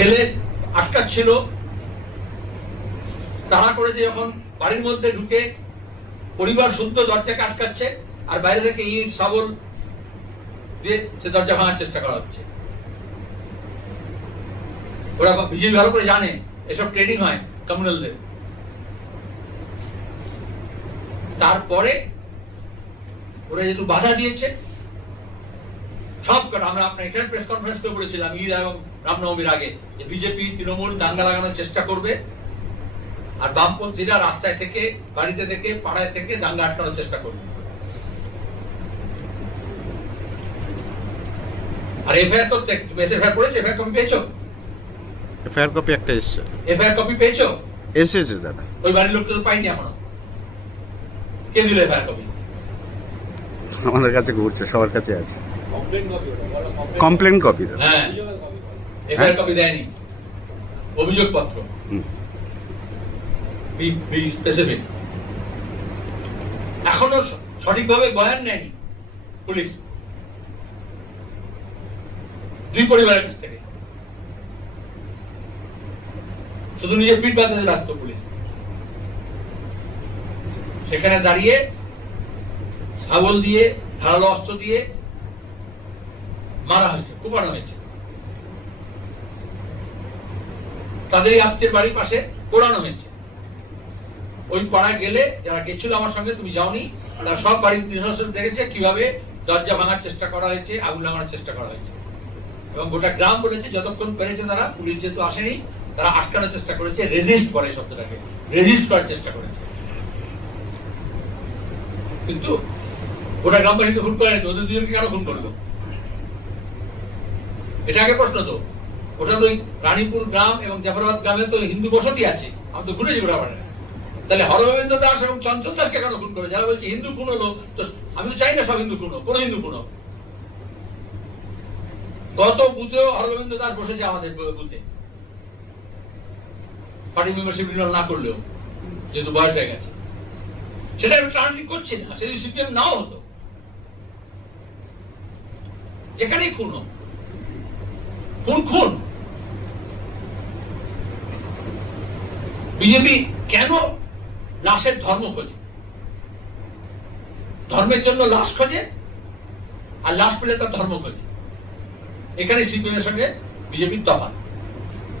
ছেলে আটকাচ্ছিল, তাড়া করে যে যখন বাড়ির মধ্যে ঢুকে পরিবার শুদ্ধ দরজাকে আটকাচ্ছে, আর বাইরে থেকে ইট শাবল দিয়ে সে দরজা ভাঙার চেষ্টা করা হচ্ছে। ওরা বিজেপি ভালো করে জানে এসব ট্রেনিং হয় কমিউনালদের। তারপরে ওরা যেহেতু বাধা দিয়েছে, সব কটা আমরা আপনার এখানে প্রেস কনফারেন্স করে বলেছিলাম ঈদ এবং রামনবমীর আগে যে বিজেপি তৃণমূল দাঙ্গা লাগানোর চেষ্টা করবে, আর বামপন্থীরা রাস্তায় থেকে, বাড়িতে থেকে, পাড়ায় থেকে দাঙ্গা আটকানোর চেষ্টা করবে। আর এফআইআর তো এফআইআর করেছে, এফআইআর কপি পেয়েছো? এফআইআর কপি একটা এসছে। এফআইআর কপি পেয়েছো? এসেছে দাদা। ওই বাড়ির লোকটা তো পাইনি এখনো। কে দিল এফআইআর কপি? আমাদের কাছে ঘুরছে, সবার কাছে আছে কমপ্লেন কপি। হ্যাঁ, এফআইআর কপি দেয়নি, অভিযোগ পত্র স্পেসিফিক। এখনো সঠিকভাবে বয়ান নেয়নি পুলিশ দুই পরিবারের কাছ থেকে, শুধু নিজের পিঠ বাঁচাতে ব্যস্ত পুলিশ। সেখানে দাঁড়িয়ে শাবল দিয়ে, ধারালো অস্ত্র দিয়ে মারা হয়েছে, কুপানো হয়েছে। তাদেরই আত্মীয়ের বাড়ির পাশে পোড়ানো হয়েছে। ওই পাড়ায় গেলে যারা গেছিল আমার সঙ্গে, তুমি যাওনি, তারা সব বাড়ির নিদর্শন দেখেছে কিভাবে দরজা ভাঙার চেষ্টা করা হয়েছে, আগুন লাগানোর চেষ্টা করা হয়েছে। এবং গোটা গ্রাম বলেছে যতক্ষণ পেরেছে তারা, পুলিশ যেহেতু আসেনি, তারা আটকানোর চেষ্টা করেছে, রেজিস্ট করে শব্দটাকে, রেজিস্ট করার চেষ্টা করেছে। কিন্তু গোটা গ্রামবাসীকে খুন করে, ওদের দুজনকে কেন খুন করলো? এটা আগে প্রশ্ন তো। ওটা তো রানীপুর গ্রাম এবং জাফরাবাদ গ্রামে তো হিন্দু বসতি আছে, আমি তো ঘুরেছি ওটা। তাহলে হরগোবিন্দ দাস এবং চঞ্চল দাসকে কেন খুন করে? যারা বলছে হিন্দু খুন হলো, তো আমি তো চাই না সব হিন্দু খুন হোক, কোন হিন্দু খুন হোক। গত বুথেও হরগোবিন্দ দাস বসেছে আমাদের বুথে, পার্টি মেম্বারশিপ রিনিউয়াল না করলেও, যেহেতু বয়স হয়ে গেছে। সেটা আমি টার্নিং করছি না, সেটা সিপিএম নাও হতো, যেখানেই খুন হোক, খুন খুন। বিজেপি কেন লাশের ধর্ম খোঁজে? ধর্মের জন্য লাশ খোঁজে, আর লাশ পেলে তার ধর্ম খোঁজে। এখানে সিপিএম এর সঙ্গে বিজেপির তফাৎ।